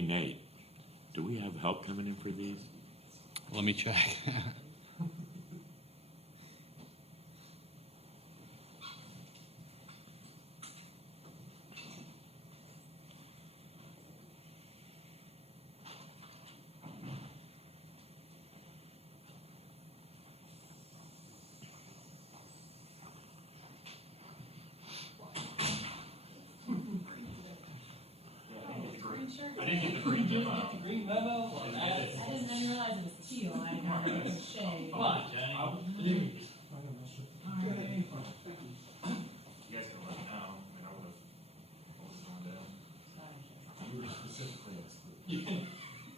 Hey, Nate, do we have help coming in for these? Let me check. I didn't get the green memo. Green memo? I didn't realize it was teal. I know it was shade. Come on, Jenny. Alright. You guys can let me know. I mean, I would have gone down. You were specifically excluded.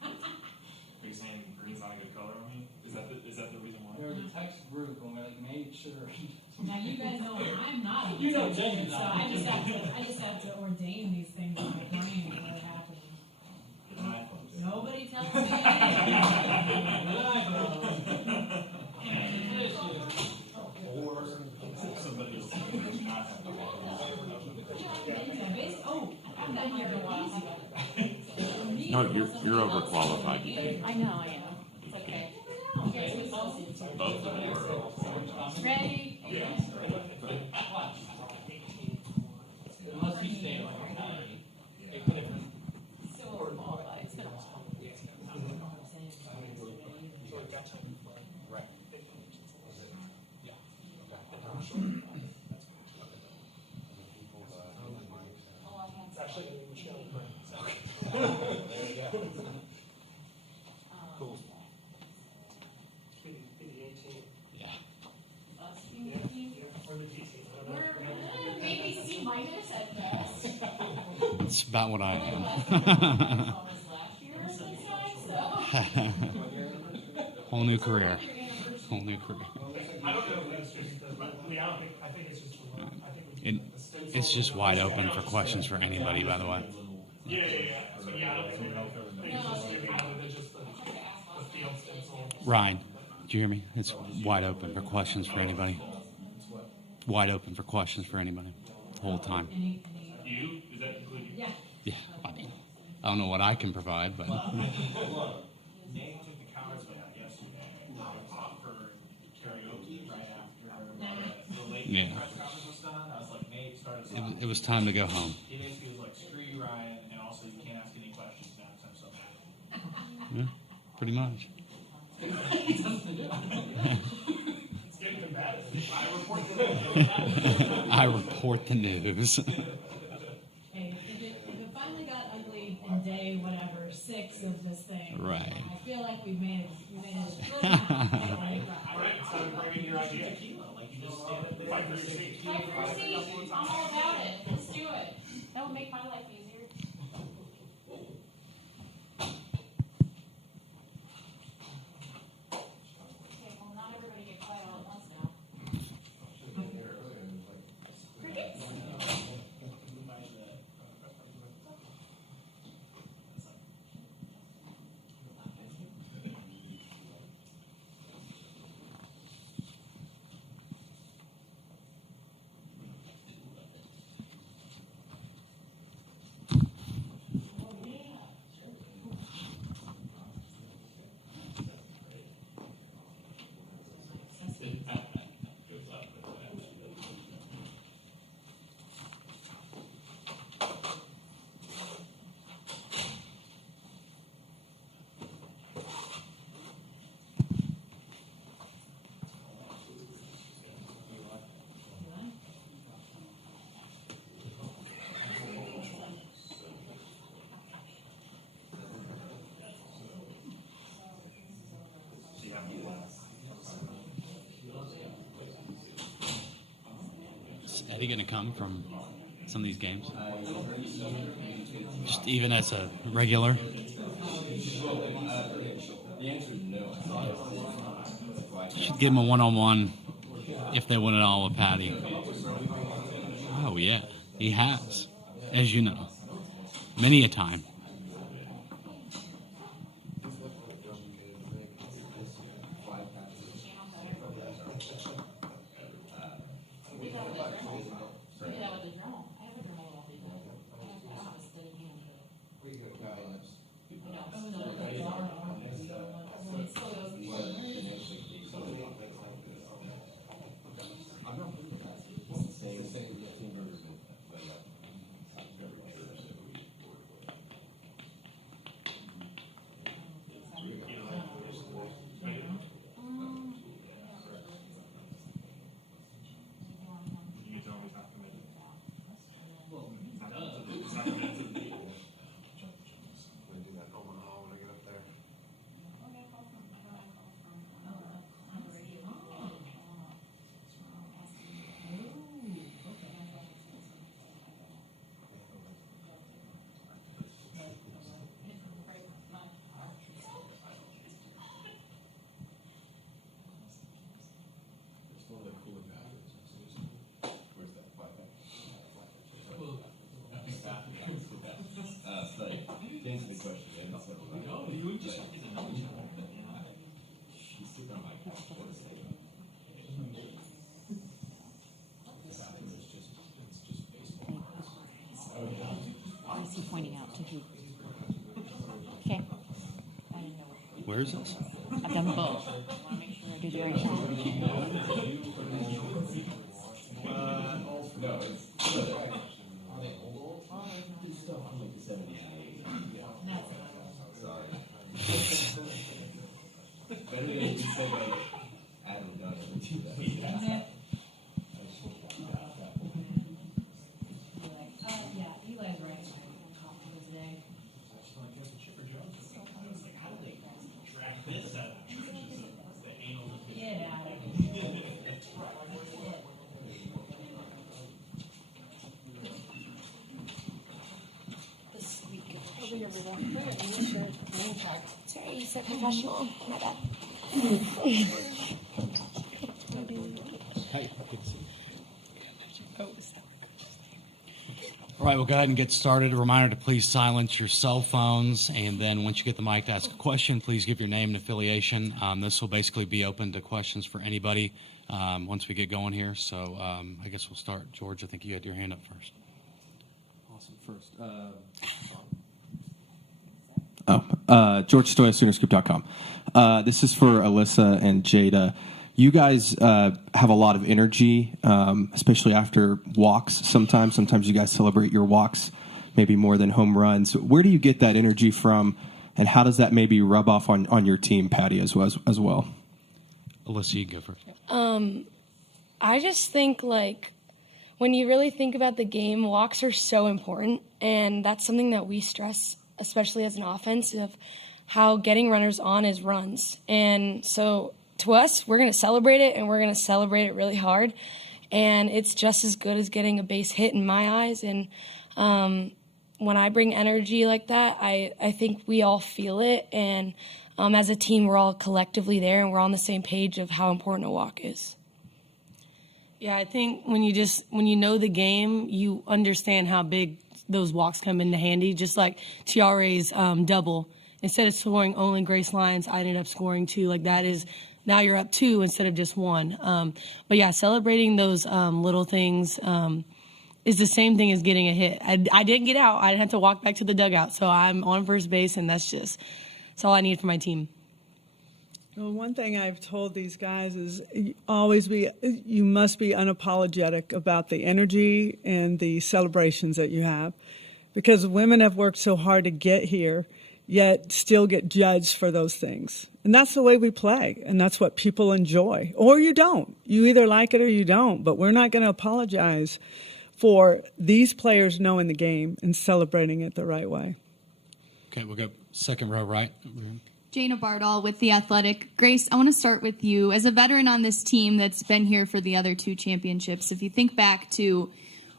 Are you saying green's not a good color on me? Is that the reason why? There was a text group and we made sure. Now you guys know I'm not. You know James so not. I just have to ordain these things in my brain when they're happening. Nobody tells me anything. Or Somebody else does not have the water. Oh, I've been here a while. No, you're overqualified. I know, I am. It's okay. You guys can both see it. Both of you are. Ready? Unless you stay like So overqualified. It's gonna walk. It's actually going to be Michelle. Cool. Be the 18. Yeah. Or the DC. We're maybe C minus at best. That's about what I am. Almost last year this time, so. Whole new career. Whole new career. I don't know if that's just I think it's just It's just wide open for questions for anybody, by the way. Yeah. So yeah, I don't think it's just the field stencil. Ryan, do you hear me? It's wide open for questions for anybody. Wide open for questions for anybody. The whole time. You? Does that include you? Yeah. Yeah, I mean, I don't know what I can provide, but Nate took the college one out yesterday. I taught for karaoke right after the late Yeah. press conference was done. I was like, Nate started it was time to go home. He basically was like, screw you, Ryan, and also you can't ask any questions now because I'm so mad. Yeah, pretty much. It's getting combative. I report the news. Hey, if it finally got ugly in day whatever 6 of this thing, Right. I feel like we made it. Right, so bringing your idea tequila, like you just stand up there. Fight for your seat. I'm all about it. Let's do it. That would make my life easier. Okay, well, not everybody get quiet all at once now. Crickets? Is Eddie going to come from some of these games? Just even as a regular? Should give him a one-on-one if they win it all with Patty. Oh, yeah. He has, as you know. Many a time. Okay. Where is this? I've done both. I want to make sure I do the right one. Yeah, Eli's right. Today. Drag this out of the trenches of the anal. Get out of Sorry, you said professional. My bad. All right, we'll go ahead and get started. A reminder to please silence your cell phones, and then once you get the mic to ask a question, please give your name and affiliation. This will basically be open to questions for anybody once we get going here. So I guess we'll start. George, I think you had your hand up first. Awesome. First, George Stoya, SoonerScoop.com. This is for Alyssa and Jada. You guys have a lot of energy, especially after walks sometimes. Sometimes you guys celebrate your walks maybe more than home runs. Where do you get that energy from, and how does that maybe rub off on your team, Patty, as well? Alyssa, you can go first. I just think, like, when you really think about the game, walks are so important, and that's something that we stress, especially as an offense, of how getting runners on is runs. And so to us, we're going to celebrate it, and we're going to celebrate it really hard. And it's just as good as getting a base hit in my eyes. And when I bring energy like that, I think we all feel it. And as a team, we're all collectively there, and we're on the same page of how important a walk is. Yeah, I think when you know the game, you understand how big those walks come into handy. Just like Tiare's double. Instead of scoring only Grace Lyons, I ended up scoring 2. Like, that is, now you're up 2 instead of just 1. But yeah, celebrating those little things is the same thing as getting a hit. I didn't get out. I didn't have to walk back to the dugout. So I'm on first base, and that's all I need for my team. Well, one thing I've told these guys is you must be unapologetic about the energy and the celebrations that you have, because women have worked so hard to get here, yet still get judged for those things. And that's the way we play, and that's what people enjoy. Or you don't. You either like it or you don't, but we're not going to apologize for these players knowing the game and celebrating it the right way. Okay, we'll go second row right. Jana Bardall with The Athletic. Grace, I want to start with you. As a veteran on this team that's been here for the other 2 championships, if you think back to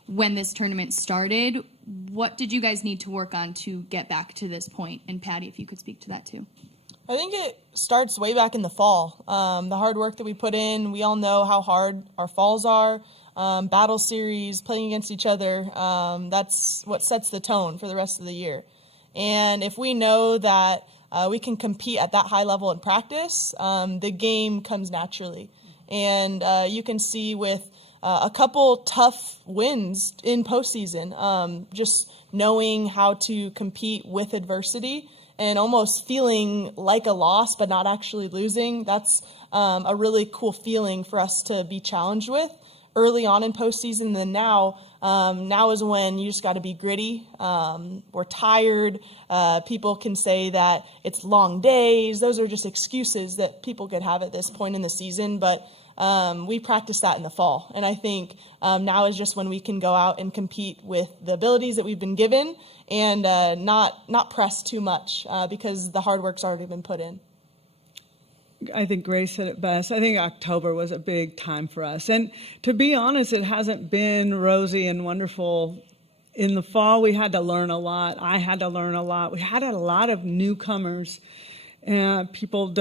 when this tournament started, what did you guys need to work on to get back to this point? And Patty, if you could speak to that too. I think it starts way back in the fall. The hard work that we put in, we all know how hard our falls are. Battle series, playing against each other, that's what sets the tone for the rest of the year. And if we know that we can compete at that high level in practice, the game comes naturally. And you can see with a couple tough wins in postseason, just knowing how to compete with adversity and almost feeling like a loss but not actually losing, that's a really cool feeling for us to be challenged with early on in postseason. And then now is when you just got to be gritty. We're tired. People can say that it's long days. Those are just excuses that people could have at this point in the season. But we practiced that in the fall. And I think now is just when we can go out and compete with the abilities that we've been given and not press too much because the hard work's already been put in. I think Grace said it best. I think October was a big time for us. And to be honest, it hasn't been rosy and wonderful. In the fall, we had to learn a lot. I had to learn a lot. We had a lot of newcomers. And people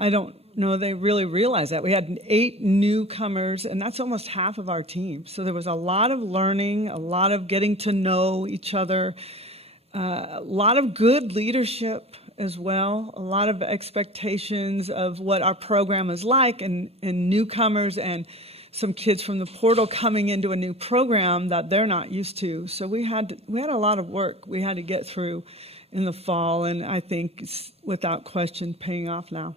I don't know they really realize that. We had 8 newcomers, and that's almost half of our team. So there was a lot of learning, a lot of getting to know each other, a lot of good leadership as well, a lot of expectations of what our program is like and newcomers and some kids from the portal coming into a new program that they're not used to. So we had a lot of work we had to get through in the fall, and I think it's without question paying off now.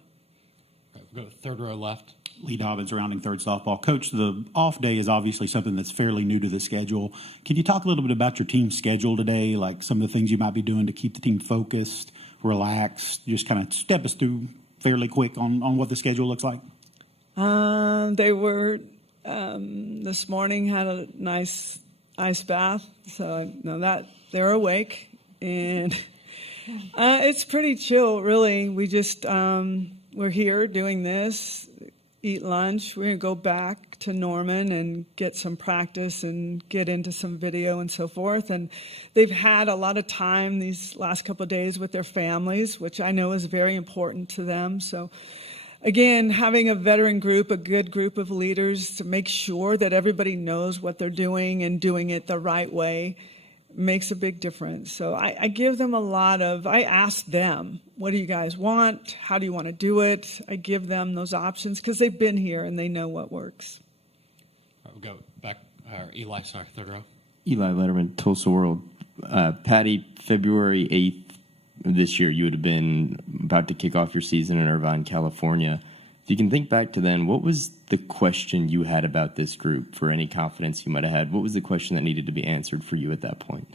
Go third row left. Lee Dobbins, rounding third softball. Coach, the off day is obviously something that's fairly new to the schedule. Can you talk a little bit about your team's schedule today, like some of the things you might be doing to keep the team focused, relaxed? Just kind of step us through fairly quick on what the schedule looks like. They were this morning had a nice ice bath, so I know that they're awake, and it's pretty chill, really. We just we're here doing this, eat lunch. We're gonna go back to Norman and get some practice and get into some video and so forth. And they've had a lot of time these last couple of days with their families, which I know is very important to them. So again, having a veteran group, a good group of leaders to make sure that everybody knows what they're doing and doing it the right way makes a big difference. So I give them I ask them, what do you guys want? How do you want to do it? I give them those options because they've been here and they know what works. We'll go back, Eli, sorry, third row. Eli Letterman, Tulsa World. Patty, February 8th of this year, you would have been about to kick off your season in Irvine, California. If you can think back to then, what was the question you had about this group for any confidence you might have had? What was the question that needed to be answered for you at that point?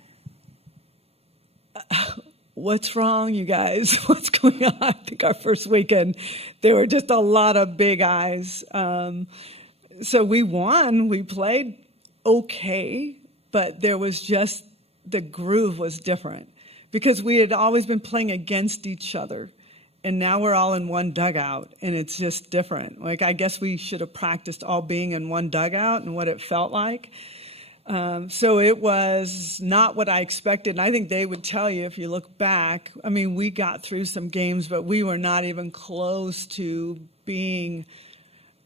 What's wrong, you guys? What's going on? I think our first weekend, there were just a lot of big eyes. So we won. We played okay, but there was just, the groove was different because we had always been playing against each other. And now we're all in one dugout, and it's just different. Like, I guess we should have practiced all being in one dugout and what it felt like. So it was not what I expected. And I think they would tell you if you look back, I mean, we got through some games, but we were not even close to being,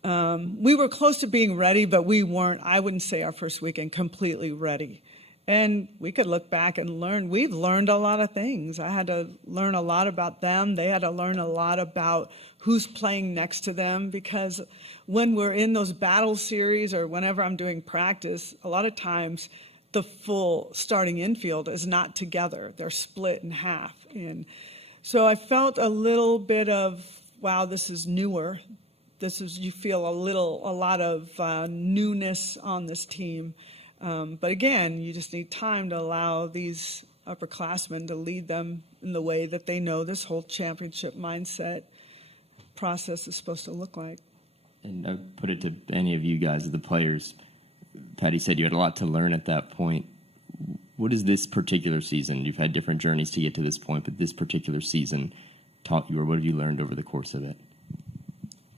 we were close to being ready, but we weren't, I wouldn't say our first weekend, completely ready. And we could look back and learn. We've learned a lot of things. I had to learn a lot about them. They had to learn a lot about who's playing next to them, because when we're in those battle series or whenever I'm doing practice, a lot of times the full starting infield is not together. They're split in half. And so I felt a little bit of, wow, this is newer. You feel a lot of newness on this team. But again, you just need time to allow these upperclassmen to lead them in the way that they know this whole championship mindset process is supposed to look like. And I put it to any of you guys, the players. Patty said you had a lot to learn at that point. What is this particular season? You've had different journeys to get to this point, but this particular season taught you, or what have you learned over the course of it?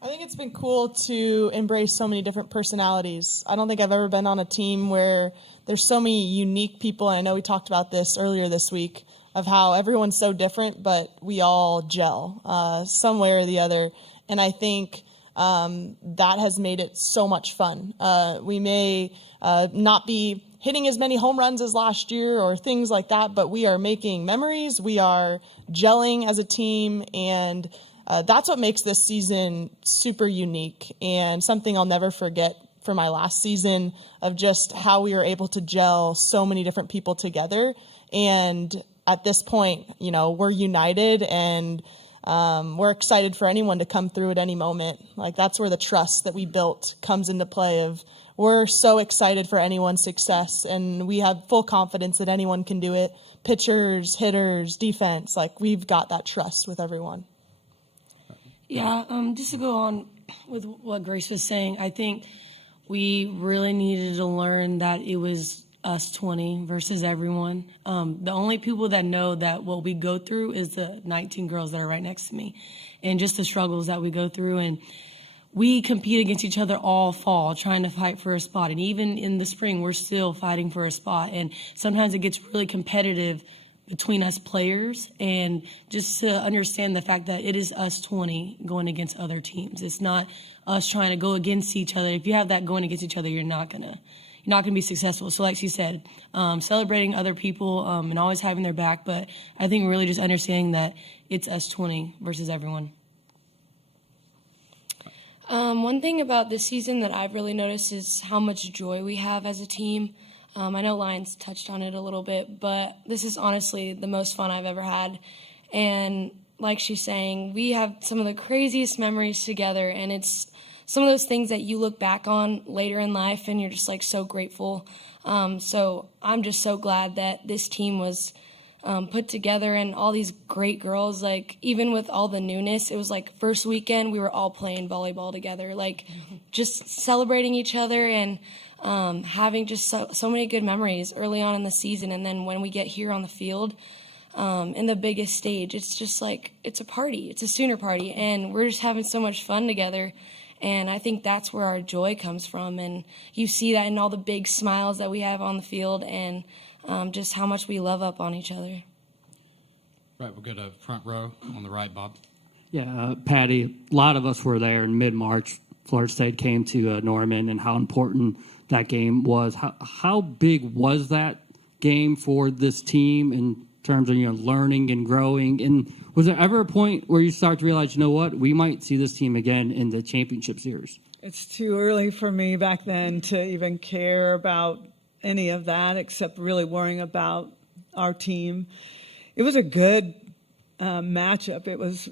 I think it's been cool to embrace so many different personalities. I don't think I've ever been on a team where there's so many unique people, and I know we talked about this earlier this week, of how everyone's so different, but we all gel some way or the other. And I think that has made it so much fun. We may not be hitting as many home runs as last year or things like that, but we are making memories. We are gelling as a team, and that's what makes this season super unique and something I'll never forget for my last season, of just how we were able to gel so many different people together. And at this point, you know, we're united, and we're excited for anyone to come through at any moment. Like, that's where the trust that we built comes into play, of we're so excited for anyone's success, and we have full confidence that anyone can do it. Pitchers, hitters, defense, like, we've got that trust with everyone. Yeah, just to go on with what Grace was saying, I think we really needed to learn that it was us 20 versus everyone. The only people that know that what we go through is the 19 girls that are right next to me, and just the struggles that we go through. And we compete against each other all fall, trying to fight for a spot. And even in the spring, we're still fighting for a spot. And sometimes it gets really competitive between us players, and just to understand the fact that it is us 20 going against other teams. It's not us trying to go against each other. If you have that going against each other, you're not gonna be successful. So like she said, celebrating other people and always having their back, but I think really just understanding that it's us 20 versus everyone. One thing about this season that I've really noticed is how much joy we have as a team. I know Lions touched on it a little bit, but this is honestly the most fun I've ever had. And like she's saying, we have some of the craziest memories together, and it's some of those things that you look back on later in life and you're just like so grateful. So I'm just so glad that this team was put together and all these great girls, like even with all the newness, it was like first weekend we were all playing volleyball together, like just celebrating each other and having just so many good memories early on in the season. And then when we get here on the field in the biggest stage, it's just like it's a party, it's a Sooner party, and we're just having so much fun together. And I think that's where our joy comes from, and you see that in all the big smiles that we have on the field and just how much we love up on each other. Right, we'll go to front row on the right, Bob. Yeah, Patty, a lot of us were there in mid-March. Florida State came to Norman, and how important that game was. How big was that game for this team in terms of learning and growing? And was there ever a point where you start to realize, you know what, we might see this team again in the championship series? It's too early for me back then to even care about any of that except really worrying about our team. It was a good matchup. It was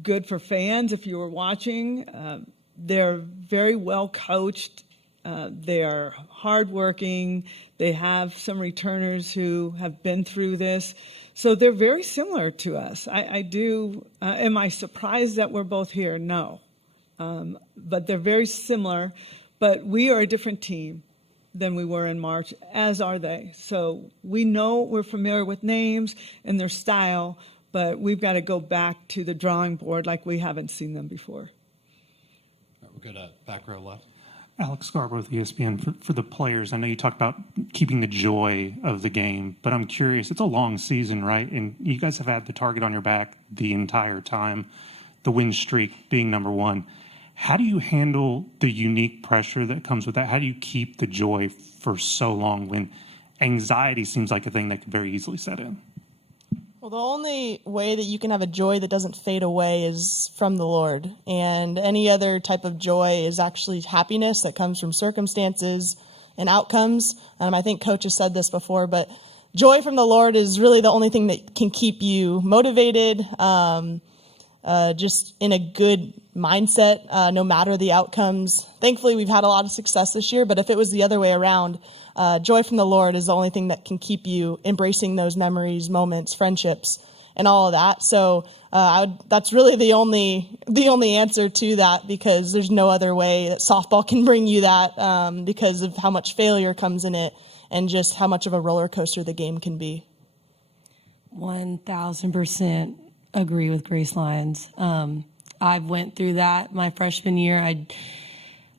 good for fans if you were watching. They're very well coached. They're hardworking. They have some returners who have been through this. So they're very similar to us. I do. Am I surprised that we're both here? No. But they're very similar. But we are a different team than we were in March, as are they. So we know we're familiar with names and their style, but we've got to go back to the drawing board like we haven't seen them before. All right, we'll go to back row left. Alex Scarborough with ESPN. For the players, I know you talked about keeping the joy of the game, but I'm curious, it's a long season, right? And you guys have had the target on your back the entire time, the win streak being number one. How do you handle the unique pressure that comes with that? How do you keep the joy for so long when anxiety seems like a thing that could very easily set in? Well, the only way that you can have a joy that doesn't fade away is from the Lord. And any other type of joy is actually happiness that comes from circumstances and outcomes. I think Coach has said this before, but joy from the Lord is really the only thing that can keep you motivated, just in a good mindset, no matter the outcomes. Thankfully, we've had a lot of success this year, but if it was the other way around, joy from the Lord is the only thing that can keep you embracing those memories, moments, friendships, and all of that. So that's really the only answer to that, because there's no other way that softball can bring you that, because of how much failure comes in it and just how much of a roller coaster the game can be. 1,000% agree with Grace Lyons. I went through that my freshman year.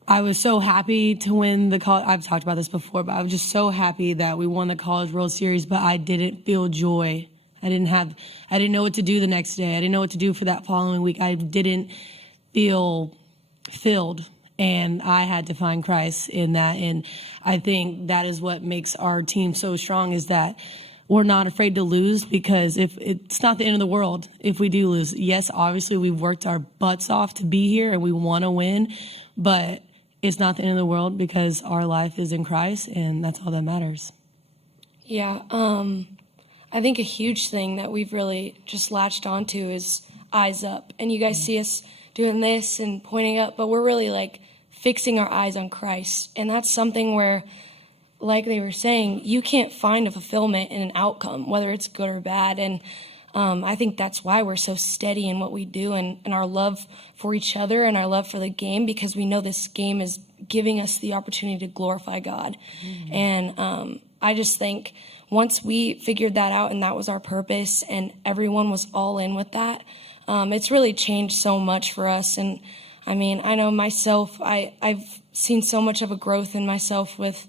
I was so happy to win the college. I've talked about this before, but I was just so happy that we won the College World Series, but I didn't feel joy. I didn't know what to do the next day. I didn't know what to do for that following week. I didn't feel filled, and I had to find Christ in that. And I think that is what makes our team so strong, is that we're not afraid to lose, because if it's not the end of the world if we do lose. Yes, obviously we've worked our butts off to be here and we want to win, but it's not the end of the world because our life is in Christ, and that's all that matters. Yeah, I think a huge thing that we've really just latched onto is eyes up. And you guys see us doing this and pointing up, but we're really like fixing our eyes on Christ. And that's something where, like they were saying, you can't find a fulfillment in an outcome, whether it's good or bad. And I think that's why we're so steady in what we do, and our love for each other and our love for the game, because we know this game is giving us the opportunity to glorify God. Mm-hmm. And I just think once we figured that out and that was our purpose and everyone was all in with that, it's really changed so much for us. And I mean, I know myself, I've seen so much of a growth in myself with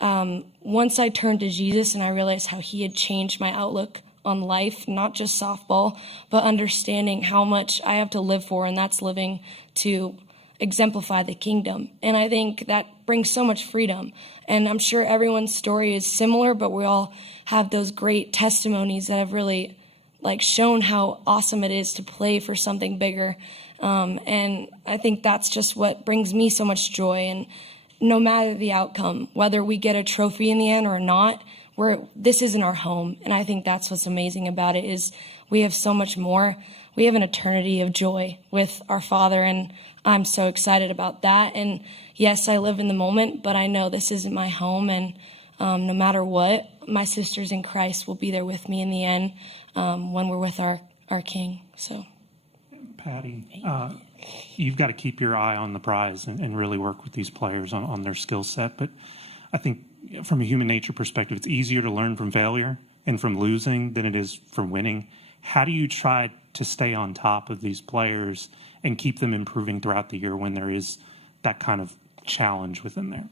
once I turned to Jesus and I realized how he had changed my outlook on life, not just softball, but understanding how much I have to live for, and that's living to exemplify the kingdom. And I think that brings so much freedom. And I'm sure everyone's story is similar, but we all have those great testimonies that have really like shown how awesome it is to play for something bigger. And I think that's just what brings me so much joy. And no matter the outcome, whether we get a trophy in the end or not, this isn't our home. And I think that's what's amazing about it is we have so much more. We have an eternity of joy with our Father, and I'm so excited about that. And yes, I live in the moment, but I know this isn't my home. And no matter what, my sisters in Christ will be there with me in the end when we're with our King. So, Patty, you've got to keep your eye on the prize and really work with these players on their skill set. But I think from a human nature perspective, it's easier to learn from failure and from losing than it is from winning. How do you try to stay on top of these players and keep them improving throughout the year when there is that kind of challenge within there?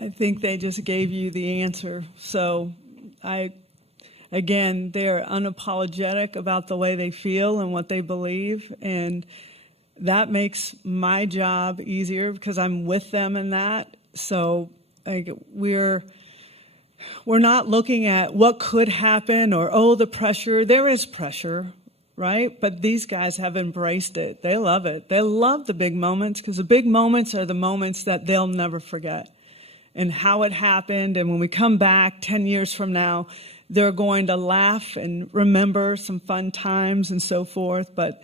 I think they just gave you the answer. So again, they're unapologetic about the way they feel and what they believe. And that makes my job easier because I'm with them in that. So we're not looking at what could happen or, the pressure. There is pressure, right? But these guys have embraced it. They love it. They love the big moments because the big moments are the moments that they'll never forget. And how it happened. And when we come back 10 years from now, they're going to laugh and remember some fun times and so forth. But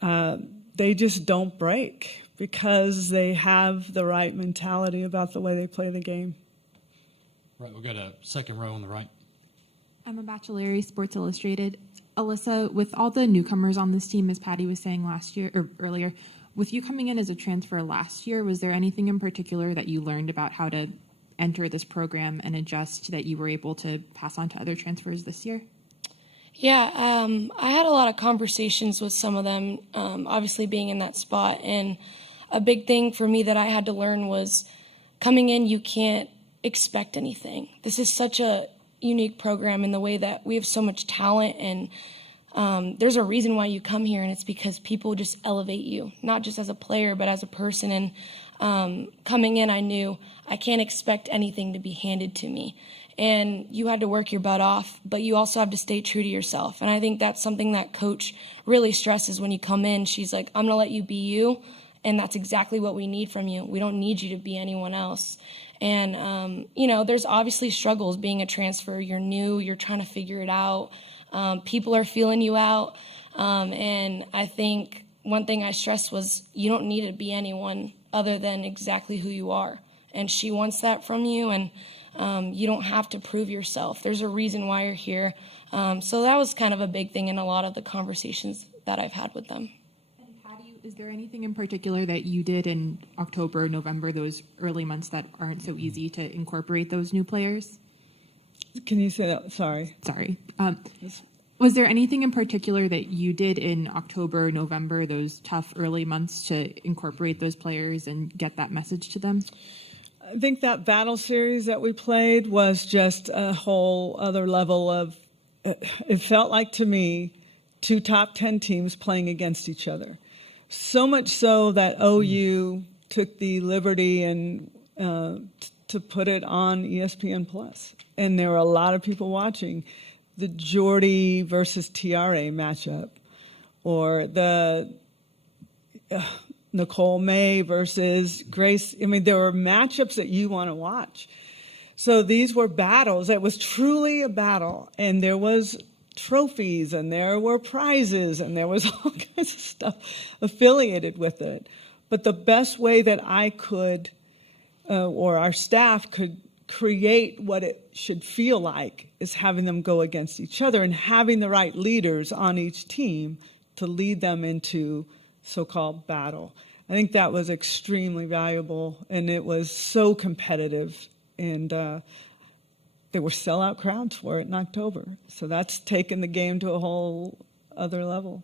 they just don't break because they have the right mentality about the way they play the game. Right, we'll go to second row on the right. Emma Bachelari, Sports Illustrated. Alyssa, with all the newcomers on this team, as Patty was saying earlier, with you coming in as a transfer last year, was there anything in particular that you learned about how to enter this program and adjust that you were able to pass on to other transfers this year? Yeah, I had a lot of conversations with some of them, obviously being in that spot. And a big thing for me that I had to learn was coming in, you can't expect anything. This is such a unique program in the way that we have so much talent, and there's a reason why you come here, and it's because people just elevate you, not just as a player, but as a person. And coming in, I knew I can't expect anything to be handed to me. And you had to work your butt off, but you also have to stay true to yourself. And I think that's something that Coach really stresses when you come in. She's like, I'm going to let you be you, and that's exactly what we need from you. We don't need you to be anyone else. And, there's obviously struggles being a transfer. You're new. You're trying to figure it out. People are feeling you out. And I think one thing I stressed was you don't need to be anyone other than exactly who you are. And she wants that from you, and you don't have to prove yourself. There's a reason why you're here. So that was kind of a big thing in a lot of the conversations that I've had with them. And Patty, is there anything in particular that you did in October, November, those early months that aren't so easy to incorporate those new players? Can you say that? Sorry. Was there anything in particular that you did in October, November, those tough early months to incorporate those players and get that message to them? I think that battle series that we played was just a whole other level of, it felt like to me, 2 top 10 teams playing against each other. So much so that OU took the liberty and to put it on ESPN+. And there were a lot of people watching the Jordy versus TRA matchup, or the Nicole May versus Grace. I mean, there were matchups that you want to watch. So these were battles. It was truly a battle. And there was trophies, and there were prizes, and there was all kinds of stuff affiliated with it. But the best way that I could, or our staff could, create what it should feel like is having them go against each other and having the right leaders on each team to lead them into so-called battle. I think that was extremely valuable, and it was so competitive, and there were sellout crowds for it in October. So that's taken the game to a whole other level.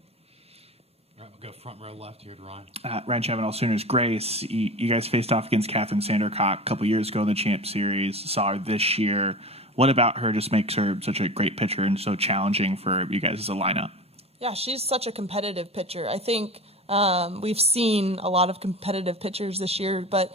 All right, we'll go front row left here to Ryan. Ryan Chavanel, Sooners. Grace, you guys faced off against Catherine Sandercock a couple years ago in the Champ Series. Saw her this year. What about her just makes her such a great pitcher and so challenging for you guys as a lineup? Yeah, she's such a competitive pitcher. I think we've seen a lot of competitive pitchers this year, but,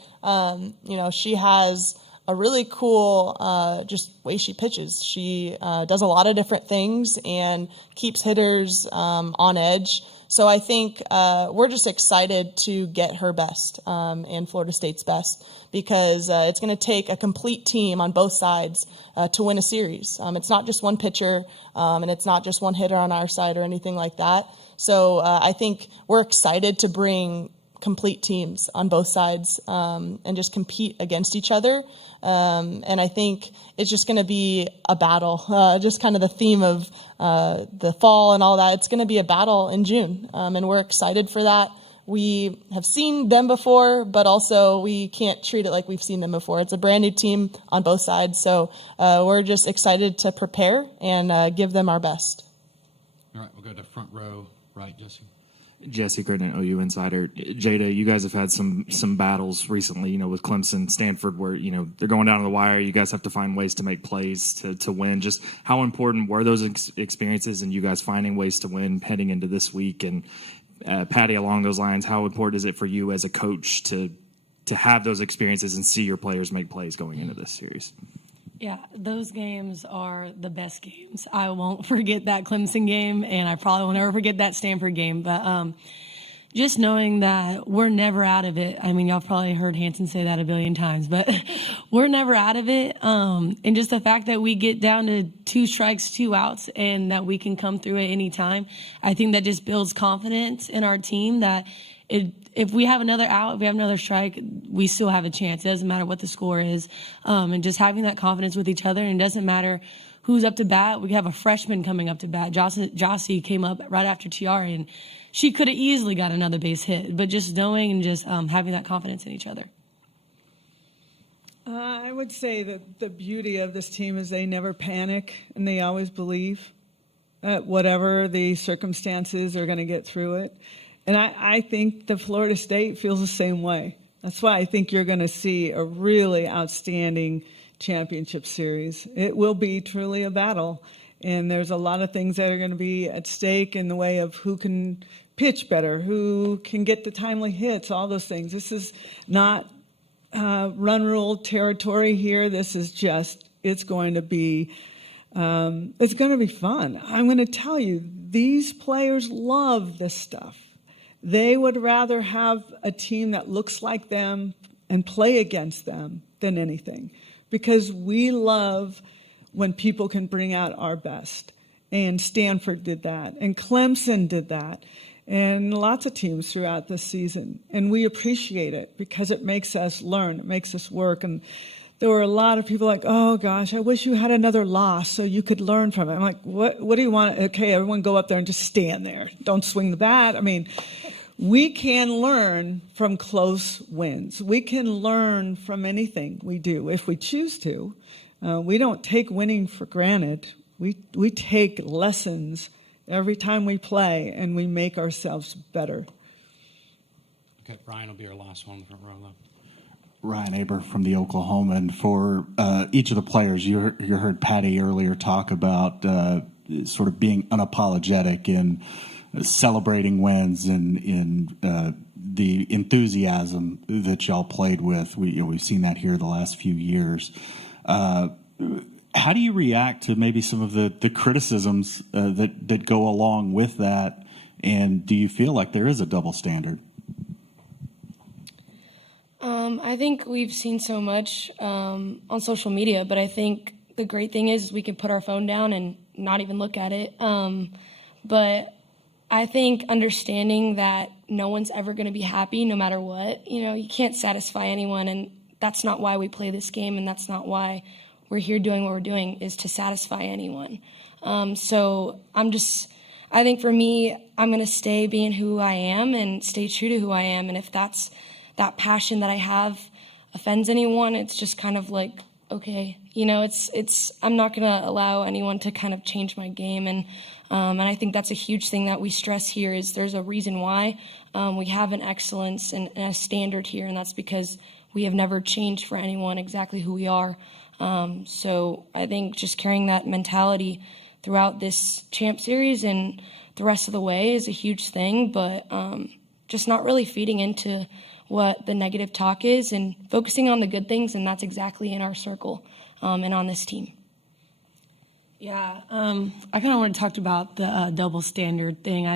she has a really cool just way she pitches. She does a lot of different things and keeps hitters on edge. So I think we're just excited to get her best and Florida State's best, because it's going to take a complete team on both sides to win a series. It's not just one pitcher, and it's not just one hitter on our side or anything like that. So I think we're excited to bring complete teams on both sides and just compete against each other. And I think it's just going to be a battle, just kind of the theme of the fall and all that. It's going to be a battle in June, and we're excited for that. We have seen them before, but also we can't treat it like we've seen them before. It's a brand new team on both sides, so we're just excited to prepare and give them our best. All right, we'll go to front row, right, Jesse. Jesse Crittenden, OU Insider. Jada, you guys have had some battles recently, with Clemson, Stanford, where, they're going down to the wire. You guys have to find ways to make plays to win. Just how important were those experiences and you guys finding ways to win heading into this week? And Patty, along those lines, how important is it for you as a coach to have those experiences and see your players make plays going into this series? Yeah, those games are the best games. I won't forget that Clemson game, and I probably will never forget that Stanford game. But just knowing that we're never out of it. I mean, y'all probably heard Hanson say that a billion times, but we're never out of it. And just the fact that we get down to 2 strikes, 2 outs, and that we can come through at any time, I think that just builds confidence in our team that if we have another out, if we have another strike, we still have a chance. It doesn't matter what the score is. And just having that confidence with each other, and it doesn't matter who's up to bat. We have a freshman coming up to bat. Jossie came up right after Tiara, and she could have easily got another base hit. But just knowing and just having that confidence in each other. I would say that the beauty of this team is they never panic, and they always believe that whatever the circumstances, are going to get through it. And I think that Florida State feels the same way. That's why I think you're going to see a really outstanding championship series. It will be truly a battle, and there's a lot of things that are going to be at stake in the way of who can pitch better, who can get the timely hits, all those things. This is not run rule territory here. This is just, it's going to be fun. I'm going to tell you, these players love this stuff. They would rather have a team that looks like them and play against them than anything, because we love when people can bring out our best. And Stanford did that, and Clemson did that, and lots of teams throughout this season. And we appreciate it because it makes us learn, it makes us work. And there were a lot of people like, oh, gosh, I wish you had another loss so you could learn from it. I'm like, what do you want? Okay, everyone go up there and just stand there. Don't swing the bat. I mean, we can learn from close wins. We can learn from anything we do if we choose to. We don't take winning for granted. We take lessons every time we play, and we make ourselves better. Okay, Ryan will be our last one in the front row, though. Ryan Aber from the Oklahoman. For each of the players, you heard Patty earlier talk about sort of being unapologetic in celebrating wins and in the enthusiasm that y'all played with. We've seen that here the last few years. How do you react to maybe some of the criticisms that go along with that? And do you feel like there is a double standard? I think we've seen so much on social media, but I think the great thing is we can put our phone down and not even look at it. But I think understanding that no one's ever going to be happy no matter what, you can't satisfy anyone, and that's not why we play this game, and that's not why we're here doing what we're doing, is to satisfy anyone. So I think for me, I'm going to stay being who I am and stay true to who I am, and if that passion that I have offends anyone, it's just kind of like, okay, I'm not going to allow anyone to kind of change my game. And I think that's a huge thing that we stress here is there's a reason why we have an excellence and a standard here. And that's because we have never changed for anyone exactly who we are. So I think just carrying that mentality throughout this champ series and the rest of the way is a huge thing, but just not really feeding into what the negative talk is and focusing on the good things, and that's exactly in our circle and on this team. Yeah, I kind of want to talk about the double standard thing.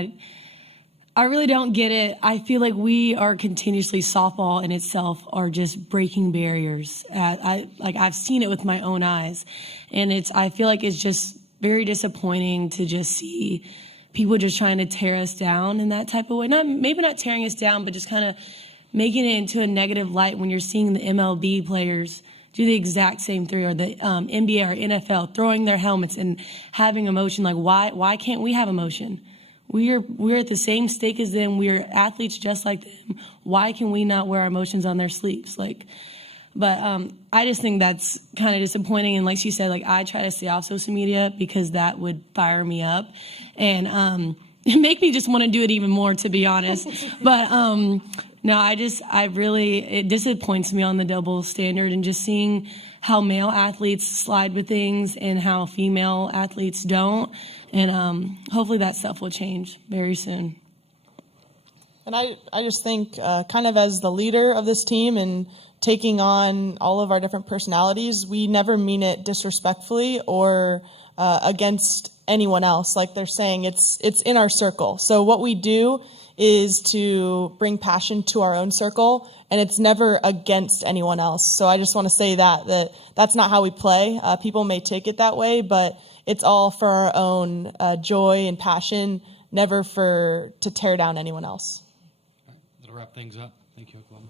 I really don't get it. I feel like we are continuously, softball in itself are just breaking barriers. I've seen it with my own eyes, and I feel like it's just very disappointing to just see people just trying to tear us down in that type of way. Maybe not tearing us down, but just kind of making it into a negative light when you're seeing the MLB players do the exact same thing, or the NBA or NFL throwing their helmets and having emotion. Like, why can't we have emotion? We're at the same stake as them. We're athletes just like them. Why can we not wear our emotions on their sleeves? But I just think that's kind of disappointing. And like she said, I try to stay off social media because that would fire me up and make me just want to do it even more, to be honest. But no, it disappoints me on the double standard and just seeing how male athletes slide with things and how female athletes don't. And hopefully that stuff will change very soon. And I just think kind of as the leader of this team and taking on all of our different personalities, we never mean it disrespectfully or against anyone else. Like they're saying, it's in our circle. So what we do is to bring passion to our own circle, and it's never against anyone else. So I just want to say that's not how we play. People may take it that way, but it's all for our own joy and passion, never to tear down anyone else. That'll wrap things up. Thank you, Oklahoma.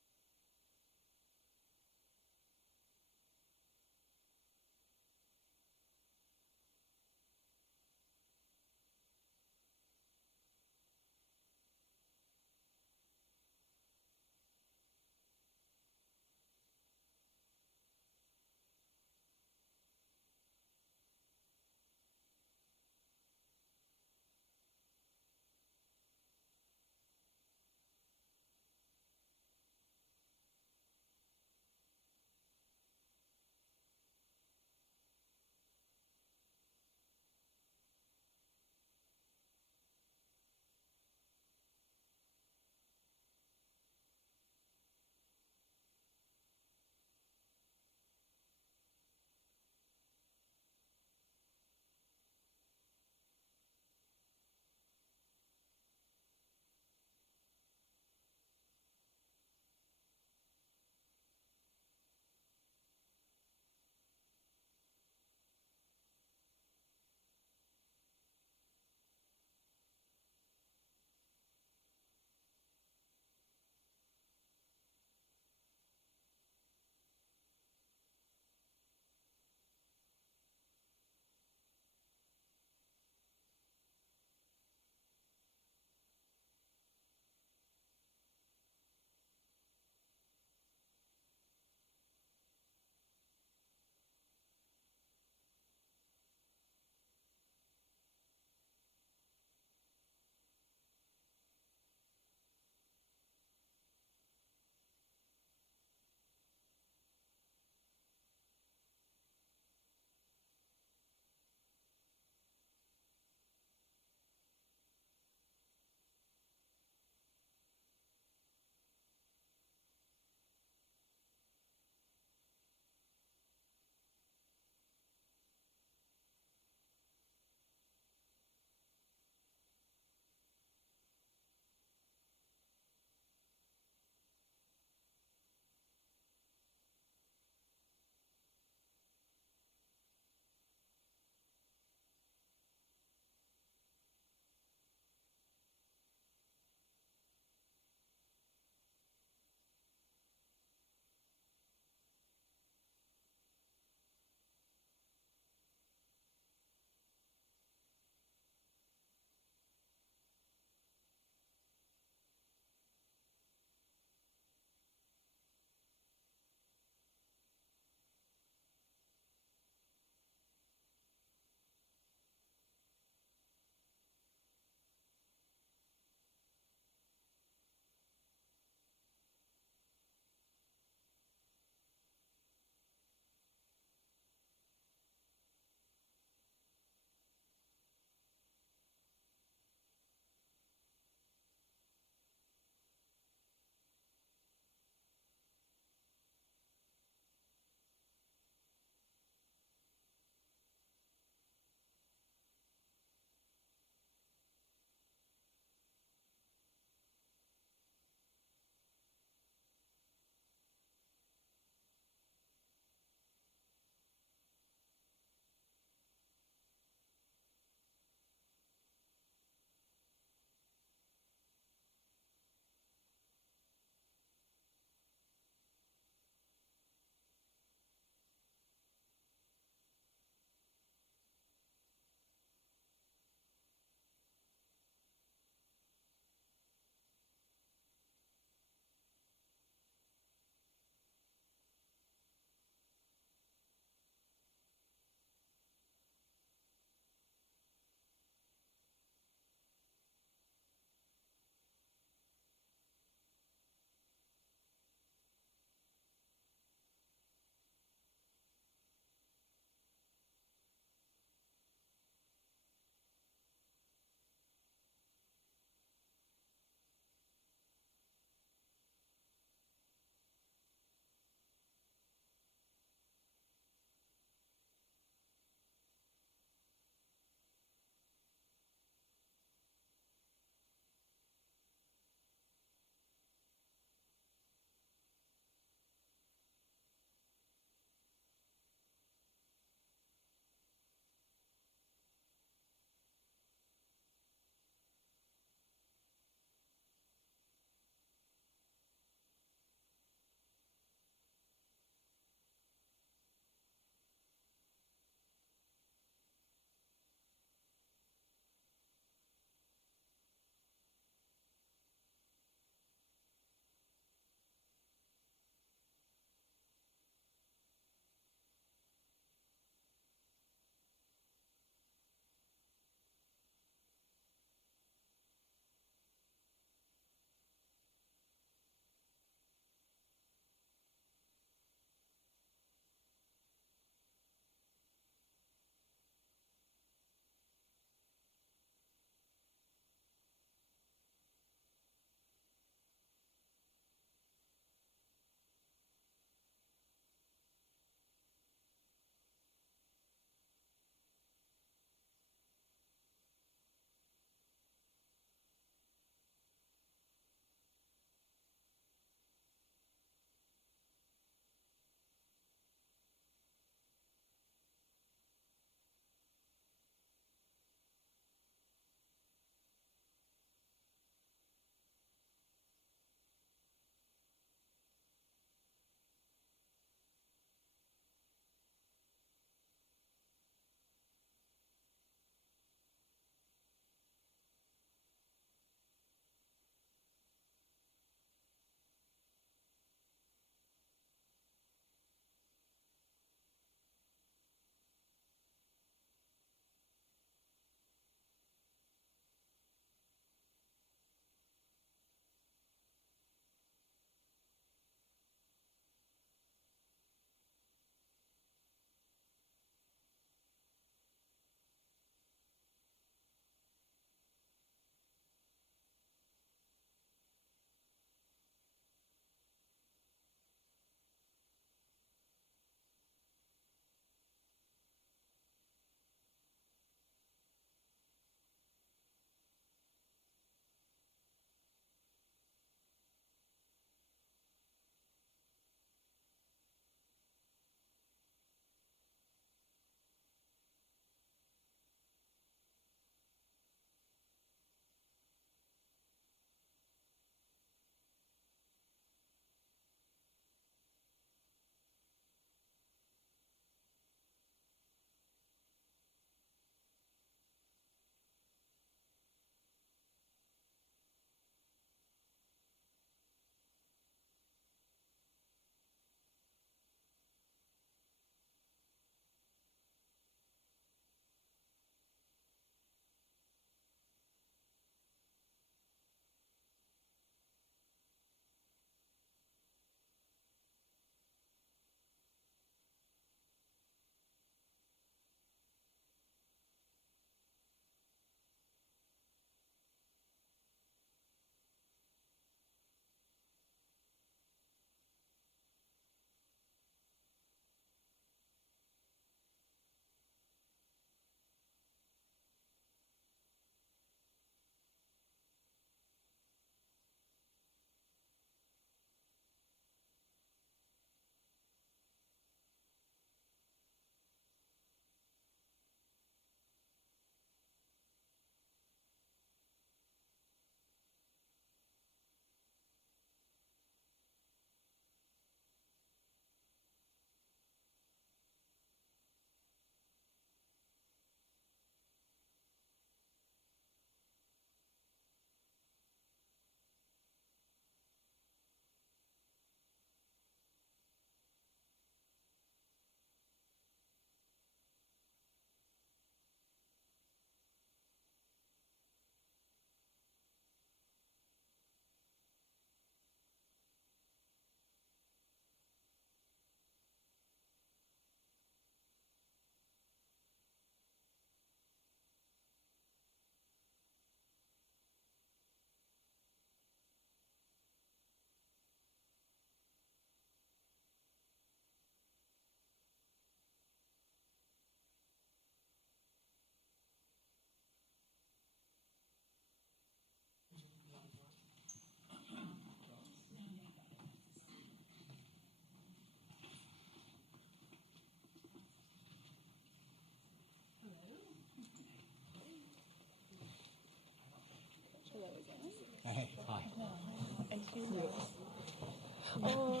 Oh,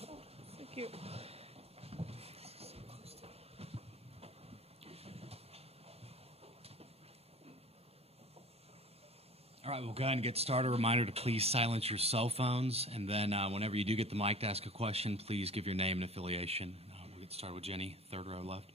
so cute. All right, we'll go ahead and get started. A reminder to please silence your cell phones. And then whenever you do get the mic to ask a question, please give your name and affiliation. We'll get started with Jenny, third row left.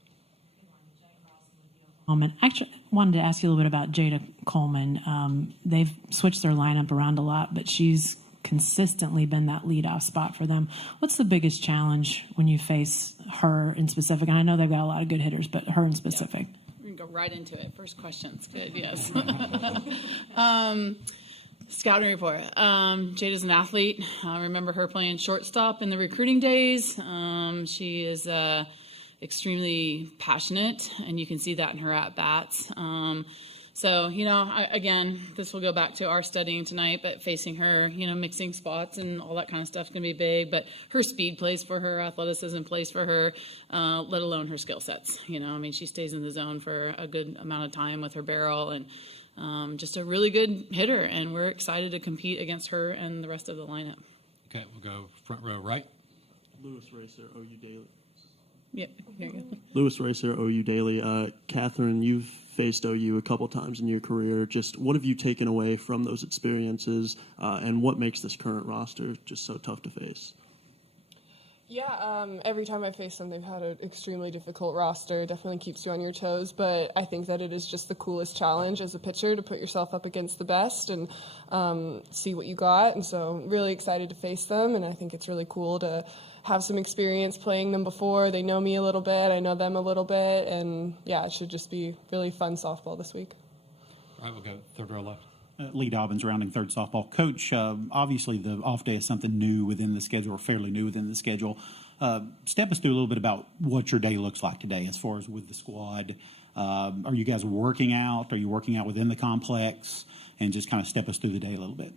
Actually, I wanted to ask you a little bit about Jada Coleman. They've switched their lineup around a lot, but she's consistently been that leadoff spot for them. What's the biggest challenge when you face her in specific? And I know they've got a lot of good hitters, but her in specific. We're going to go right into it. First question's good, yes. Scouting report. Jada's an athlete. I remember her playing shortstop in the recruiting days. She is extremely passionate, and you can see that in her at-bats. So, again, this will go back to our studying tonight, but facing her, mixing spots and all that kind of stuff is going to be big. But her speed plays for her, athleticism plays for her, let alone her skill sets. She stays in the zone for a good amount of time with her barrel, and just a really good hitter. And we're excited to compete against her and the rest of the lineup. Okay, we'll go front row right. Lewis Racer, OU Daily. Yep, here you go. Lewis Racer, OU Daily. Catherine, you've faced OU a couple times in your career. Just what have you taken away from those experiences, and what makes this current roster just so tough to face? Yeah, every time I face them, they've had an extremely difficult roster. Definitely keeps you on your toes, but I think that it is just the coolest challenge as a pitcher to put yourself up against the best and see what you got. And so really excited to face them, and I think it's really cool to have some experience playing them before. They know me a little bit, I know them a little bit, and yeah, it should just be really fun softball this week. All right, we'll go third row left. Lee Dobbins, rounding third softball. Coach, obviously the off day is something new within the schedule, or fairly new within the schedule. Step us through a little bit about what your day looks like today as far as with the squad. Are you guys working out? Are you working out within the complex? And just kind of step us through the day a little bit.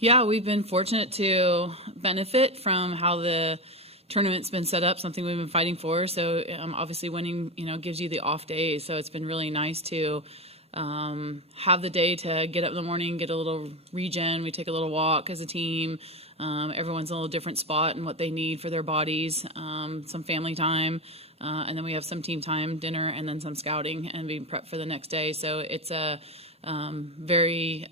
Yeah, we've been fortunate to benefit from how the tournament's been set up, something we've been fighting for. So obviously winning, gives you the off days. So it's been really nice to have the day to get up in the morning, get a little regen. We take a little walk as a team. Everyone's in a little different spot and what they need for their bodies. Some family time. And then we have some team time, dinner, and then some scouting and being prepped for the next day. So it's a very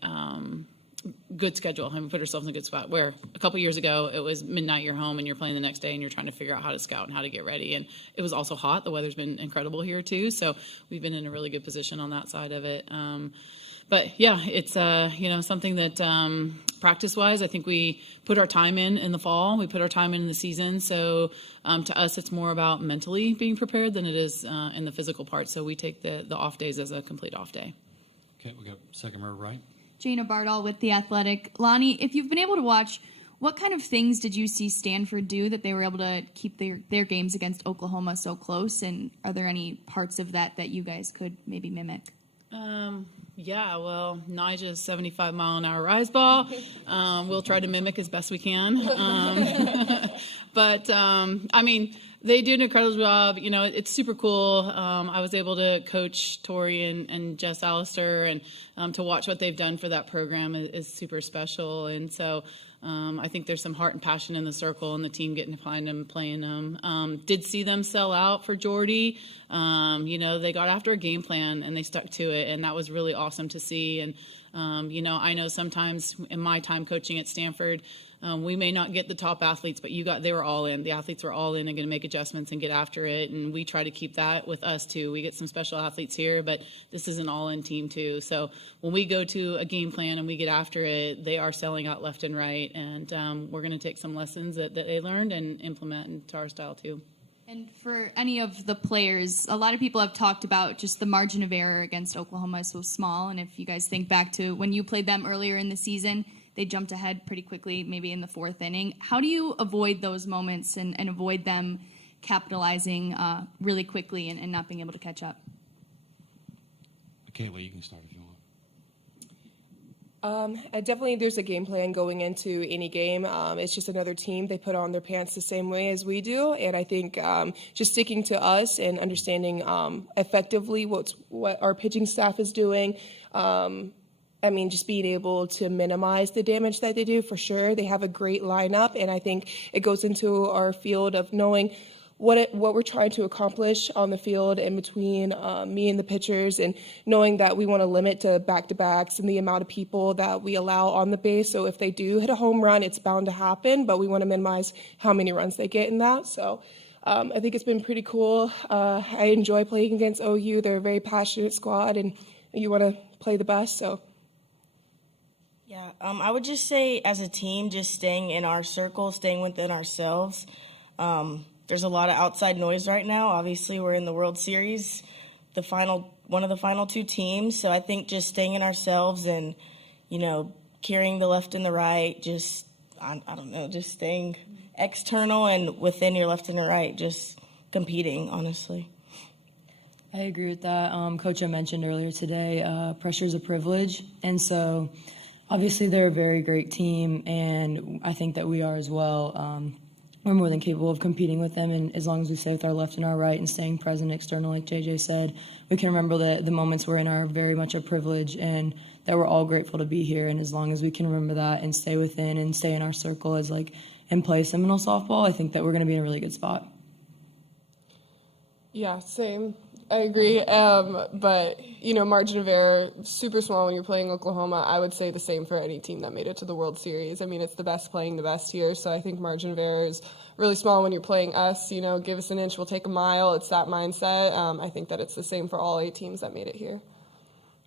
good schedule. We put ourselves in a good spot where a couple years ago it was midnight, you're home and you're playing the next day and you're trying to figure out how to scout and how to get ready. And it was also hot. The weather's been incredible here too. So we've been in a really good position on that side of it. But yeah, it's something that practice wise, I think we put our time in the fall. We put our time in the season. So to us, it's more about mentally being prepared than it is in the physical part. So we take the off days as a complete off day. Okay, we got second row right. Jana Bardall with The Athletic. Lonnie, if you've been able to watch, what kind of things did you see Stanford do that they were able to keep their games against Oklahoma so close? And are there any parts of that you guys could maybe mimic? Yeah, well, Nija's 75-mile-an-hour rise ball. We'll try to mimic as best we can. But they do an incredible job. It's super cool. I was able to coach Tori and Jess Allister, and to watch what they've done for that program is super special. And so I think there's some heart and passion in the circle and the team getting to find them, playing them. Did see them sell out for Jordy. They got after a game plan and they stuck to it, and that was really awesome to see. And I know sometimes in my time coaching at Stanford, we may not get the top athletes, but they were all in. The athletes were all in and going to make adjustments and get after it. And we try to keep that with us too. We get some special athletes here, but this is an all-in team too. So when we go to a game plan and we get after it, they are selling out left and right. And we're going to take some lessons that they learned and implement into our style too. And for any of the players, a lot of people have talked about just the margin of error against Oklahoma is so small. And if you guys think back to when you played them earlier in the season, they jumped ahead pretty quickly, maybe in the fourth inning. How do you avoid those moments and avoid them capitalizing really quickly and not being able to catch up? Kayla, you can start if you want. Definitely there's a game plan going into any game. It's just another team. They put on their pants the same way as we do. And I think just sticking to us and understanding effectively what our pitching staff is doing, I mean, just being able to minimize the damage that they do, for sure. They have a great lineup, and I think it goes into our field of knowing what we're trying to accomplish on the field in between me and the pitchers, and knowing that we want to limit to back-to-backs and the amount of people that we allow on the base. So if they do hit a home run, it's bound to happen, but we want to minimize how many runs they get in that. So I think it's been pretty cool. I enjoy playing against OU. They're a very passionate squad, and you want to play the best. So. Yeah, I would just say as a team, just staying in our circle, staying within ourselves. There's a lot of outside noise right now. Obviously, we're in the World Series, one of the final two teams. So I think just staying in ourselves and, carrying the left and the right, just, I don't know, just staying external and within your left and your right, just competing, honestly. I agree with that. Coach, I mentioned earlier today, pressure is a privilege. And so obviously they're a very great team, and I think that we are as well. We're more than capable of competing with them, and as long as we stay with our left and our right and staying present external, like JJ said, we can remember that the moments we're in are very much a privilege, and that we're all grateful to be here. And as long as we can remember that and stay within and stay in our circle and play Seminole softball, I think that we're going to be in a really good spot. Yeah, same. I agree. But, margin of error, super small when you're playing Oklahoma. I would say the same for any team that made it to the World Series. I mean, it's the best playing the best here. So I think margin of error is really small when you're playing us. Give us an inch, we'll take a mile. It's that mindset. I think that it's the same for all 8 teams that made it here.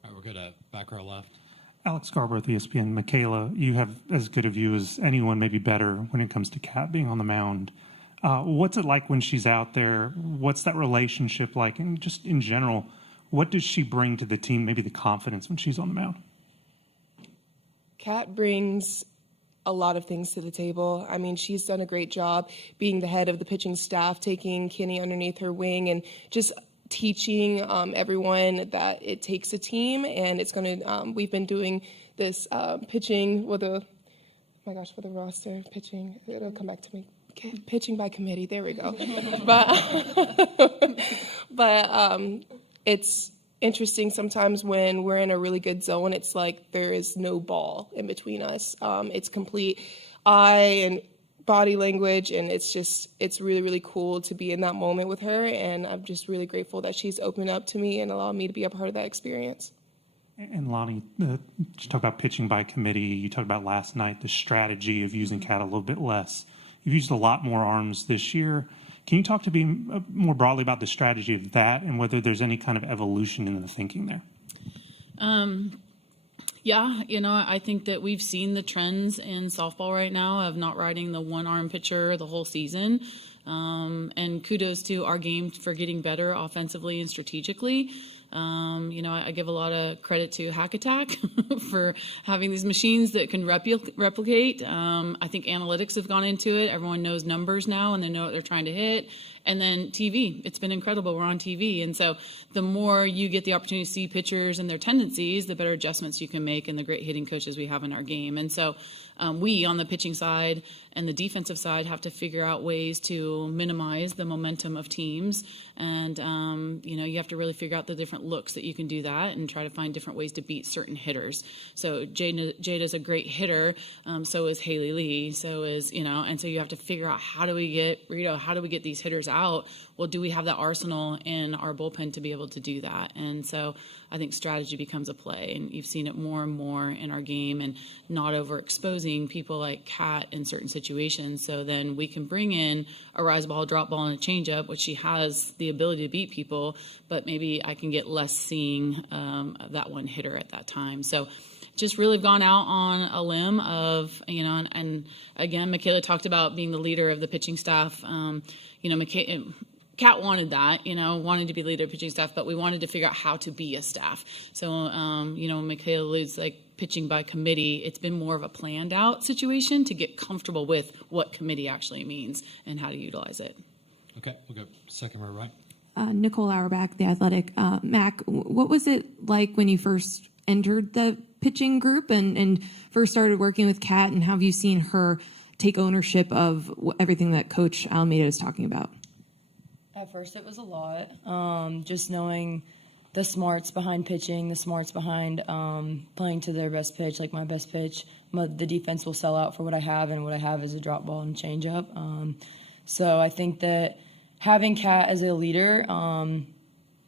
All right, we're good at back row left. Alex Garber with ESPN. Michaela, you have as good a view as anyone, maybe better, when it comes to Kat being on the mound. What's it like when she's out there? What's that relationship like? And just in general, what does she bring to the team, maybe the confidence when she's on the mound? Kat brings a lot of things to the table. I mean, she's done a great job being the head of the pitching staff, taking Kenny underneath her wing, and just teaching everyone that it takes a team. And it's going to, we've been doing this pitching with with a roster, pitching. It'll come back to me. Pitching by committee, there we go. but it's interesting sometimes when we're in a really good zone, it's like there is no ball in between us. It's complete eye and body language, and it's really, really cool to be in that moment with her, and I'm just really grateful that she's opened up to me and allowed me to be a part of that experience. And Lonnie, you talk about pitching by committee. You talked about last night the strategy of using Kat a little bit less. You've used a lot more arms this year. Can you talk to me more broadly about the strategy of that and whether there's any kind of evolution in the thinking there? Yeah, I think that we've seen the trends in softball right now of not riding the one-arm pitcher the whole season. And kudos to our game for getting better offensively and strategically. I give a lot of credit to Hack Attack for having these machines that can replicate. I think analytics have gone into it. Everyone knows numbers now, and they know what they're trying to hit. And then TV. It's been incredible. We're on TV. And so the more you get the opportunity to see pitchers and their tendencies, the better adjustments you can make, and the great hitting coaches we have in our game. And so we, on the pitching side and the defensive side, have to figure out ways to minimize the momentum of teams. And, you have to really figure out the different looks that you can do that and try to find different ways to beat certain hitters. So Jada's a great hitter. So is Haley Lee. So is, and so you have to figure out how do we get these hitters out? Well, do we have that arsenal in our bullpen to be able to do that? And so I think strategy becomes a play, and you've seen it more and more in our game, and not overexposing people like Kat in certain situations. So then we can bring in a rise ball, drop ball, and a changeup, which she has the ability to beat people, but maybe I can get less seeing that one hitter at that time. So just really gone out on a limb of, and again, Michaela talked about being the leader of the pitching staff. Kat wanted that, wanted to be leader of pitching staff, but we wanted to figure out how to be a staff. So, Michaela alludes like pitching by committee. It's been more of a planned out situation to get comfortable with what committee actually means and how to utilize it. Okay, we'll go second row right. Nicole Auerbach, The Athletic. Mac, what was it like when you first entered the pitching group and first started working with Kat, and how have you seen her take ownership of everything that Coach Alameda is talking about? At first it was a lot, just knowing the smarts behind pitching, the smarts behind playing to their best pitch, like my best pitch. The defense will sell out for what I have, and what I have is a drop ball and changeup. So I think that having Kat as a leader,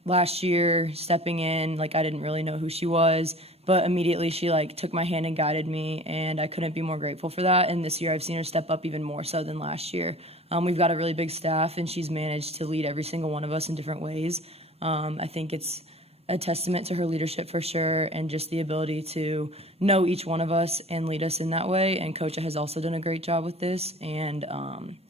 last year stepping in, like I didn't really know who she was, but immediately she like took my hand and guided me, and I couldn't be more grateful for that. And this year I've seen her step up even more so than last year. We've got a really big staff, and she's managed to lead every single one of us in different ways. I think it's a testament to her leadership for sure, and just the ability to know each one of us and lead us in that way. And Coach has also done a great job with this, and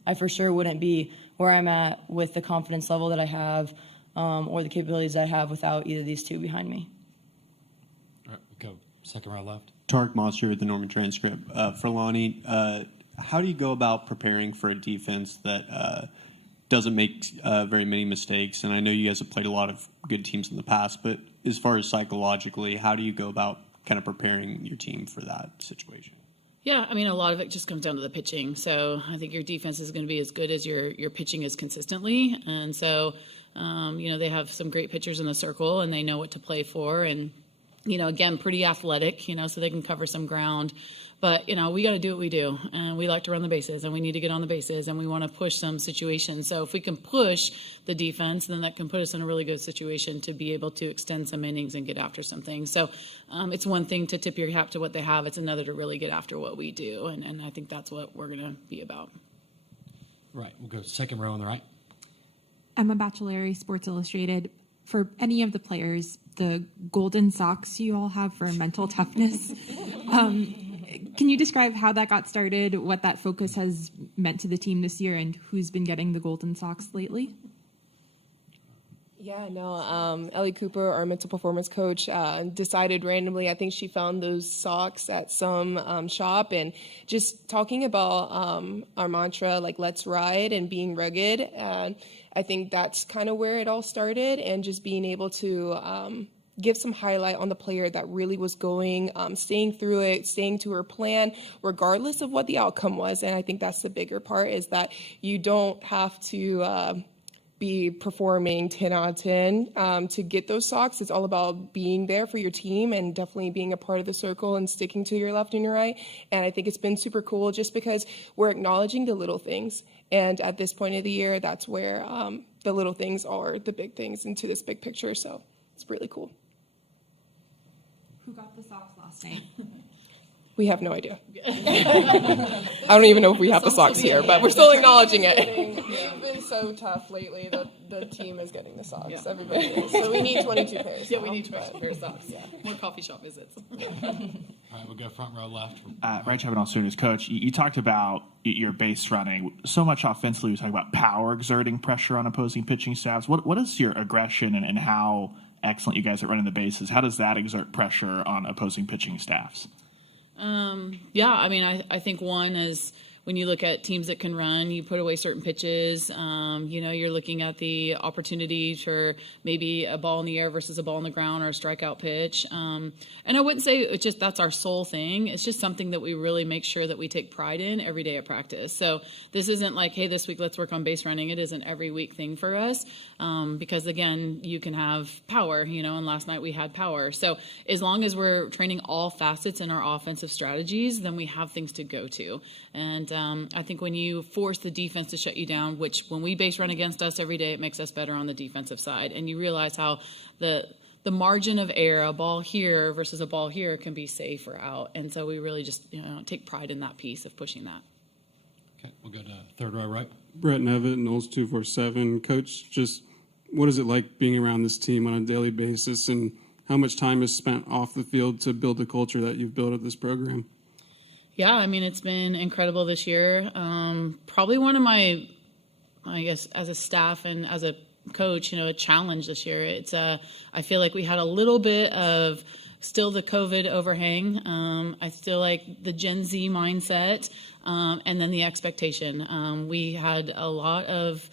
I for sure wouldn't be where I'm at with the confidence level that I have or the capabilities I have without either of these two behind me. All right, we go second row left. Tarek Moss here with the Norman Transcript. For Lonnie, how do you go about preparing for a defense that doesn't make very many mistakes? And I know you guys have played a lot of good teams in the past, but as far as psychologically, how do you go about kind of preparing your team for that situation? Yeah, I mean, a lot of it just comes down to the pitching. So I think your defense is going to be as good as your pitching is consistently. And so, they have some great pitchers in the circle, and they know what to play for. And, again, pretty athletic, so they can cover some ground. But, we got to do what we do, and we like to run the bases, and we need to get on the bases, and we want to push some situations. So if we can push the defense, then that can put us in a really good situation to be able to extend some innings and get after some things. So it's one thing to tip your hat to what they have. It's another to really get after what we do, and I think that's what we're going to be about. Right. We'll go second row on the right. Emma Bachelari, Sports Illustrated. For any of the players, the golden socks you all have for mental toughness, can you describe how that got started, what that focus has meant to the team this year, and who's been getting the golden socks lately? Yeah, no, Ellie Cooper, our mental performance coach, decided randomly, I think she found those socks at some shop, and just talking about our mantra, like, let's ride and being rugged. I think that's kind of where it all started, and just being able to give some highlight on the player that really was going, staying through it, staying to her plan, regardless of what the outcome was. And I think that's the bigger part, is that you don't have to be performing 10 out of 10 to get those socks. It's all about being there for your team and definitely being a part of the circle and sticking to your left and your right. And I think it's been super cool just because we're acknowledging the little things. And at this point of the year, that's where the little things are the big things into this big picture. So it's really cool. Who got the socks last night? We have no idea. I don't even know if we have the socks here, but we're still acknowledging it. We've been so tough lately that the team is getting the socks. Yeah. Everybody is. So we need 22 pairs. Yeah, we need 22 pairs of socks. Yeah. More coffee shop visits. All right, we'll go front row left. Right, Chabonell Sooners coach, you talked about your base running. So much offensively, you talk about power exerting pressure on opposing pitching staffs. What is your aggression and how excellent you guys are running the bases? How does that exert pressure on opposing pitching staffs? I think one is when you look at teams that can run, you put away certain pitches. You're looking at the opportunity for maybe a ball in the air versus a ball on the ground or a strikeout pitch. And I wouldn't say it's just that's our sole thing. It's just something that we really make sure that we take pride in every day at practice. So this isn't like, hey, this week let's work on base running. It is an every week thing for us because, again, you can have power, and last night we had power. So as long as we're training all facets in our offensive strategies, then we have things to go to. And I think when you force the defense to shut you down, which when we base run against us every day, it makes us better on the defensive side. And you realize how the margin of error, a ball here versus a ball here, can be safe or out. And so we really just take pride in that piece of pushing that. Okay, we'll go to third row right. Brett Nevitt, Knowles 247. Coach, just what is it like being around this team on a daily basis, and how much time is spent off the field to build the culture that you've built at this program? Yeah, it's been incredible this year. Probably one of my, as a staff and as a coach, a challenge this year. It's I feel like we had a little bit of still the COVID overhang. I still like the Gen Z mindset, and then the expectation. We had a lot of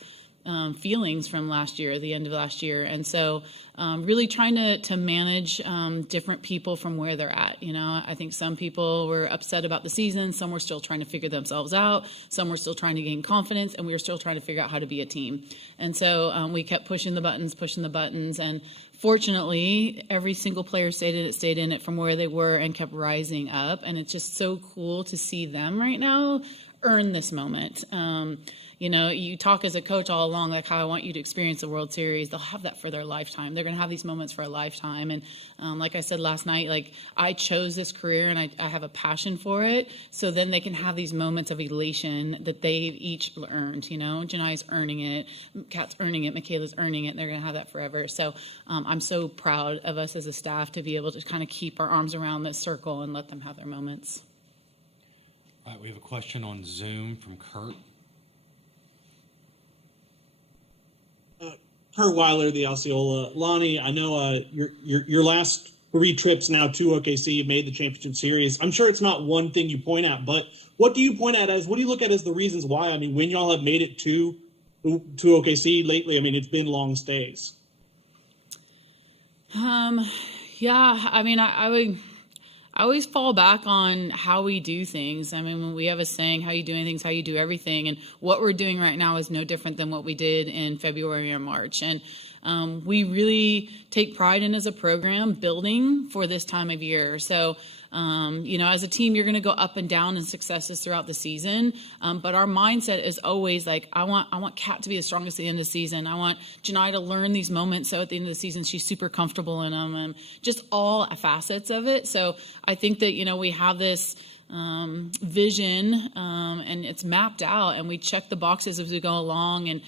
feelings from last year, the end of last year. And so really trying to manage different people from where they're at. I think some people were upset about the season. Some were still trying to figure themselves out. Some were still trying to gain confidence, and we were still trying to figure out how to be a team. And so we kept pushing the buttons, and fortunately, every single player stayed in it from where they were and kept rising up. And it's just so cool to see them right now earn this moment. You talk as a coach all along, like how I want you to experience the World Series. They'll have that for their lifetime. They're going to have these moments for a lifetime. And like I said last night, like I chose this career and I have a passion for it. So then they can have these moments of elation that they've each earned. Janai's earning it, Kat's earning it, Michaela's earning it. And they're going to have that forever. So I'm so proud of us as a staff to be able to kind of keep our arms around this circle and let them have their moments. All right, we have a question on Zoom from Kurt. Kurt Weiler, the Osceola. Lonnie, I know your last 3 trips now to OKC, you've made the championship series. I'm sure it's not one thing you point at, but what do you look at as the reasons why? I mean, when y'all have made it to OKC lately, I mean, it's been long stays. Yeah, I mean, I always fall back on how we do things. I mean, when we have a saying, how you doing things, how you do everything. And what we're doing right now is no different than what we did in February or March. And we really take pride in, as a program, building for this time of year. So, as a team, you're going to go up and down in successes throughout the season. But our mindset is always like, I want Kat to be the strongest at the end of the season. I want Janai to learn these moments, so at the end of the season, she's super comfortable in them, and just all facets of it. So I think that, we have this vision, and it's mapped out, and we check the boxes as we go along. And,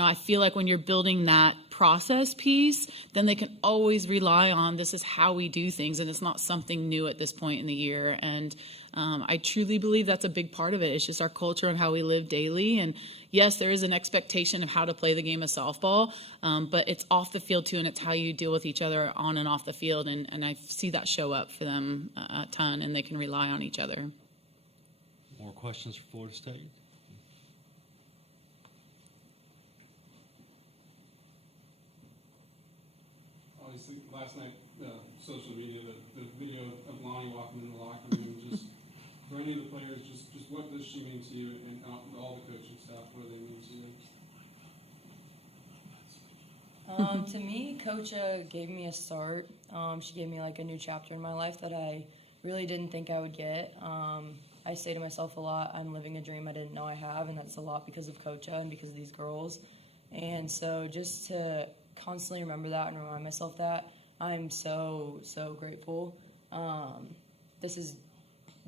I feel like when you're building that process piece, then they can always rely on, this is how we do things, and it's not something new at this point in the year. And I truly believe that's a big part of it. It's just our culture and how we live daily. And yes, there is an expectation of how to play the game of softball, but it's off the field too, and it's how you deal with each other on and off the field. And I see that show up for them a ton, and they can rely on each other. More questions for Florida State? Obviously, last night, social media, the video of Lonnie walking in the locker room, just for any of the players, just what does she mean to you, and all the coaching staff, what do they mean to you? To me, Coach gave me a start. She gave me like a new chapter in my life that I really didn't think I would get. I say to myself a lot, I'm living a dream I didn't know I have, and that's a lot because of Coach and because of these girls. And so just to constantly remember that and remind myself that, I'm so, so grateful. This is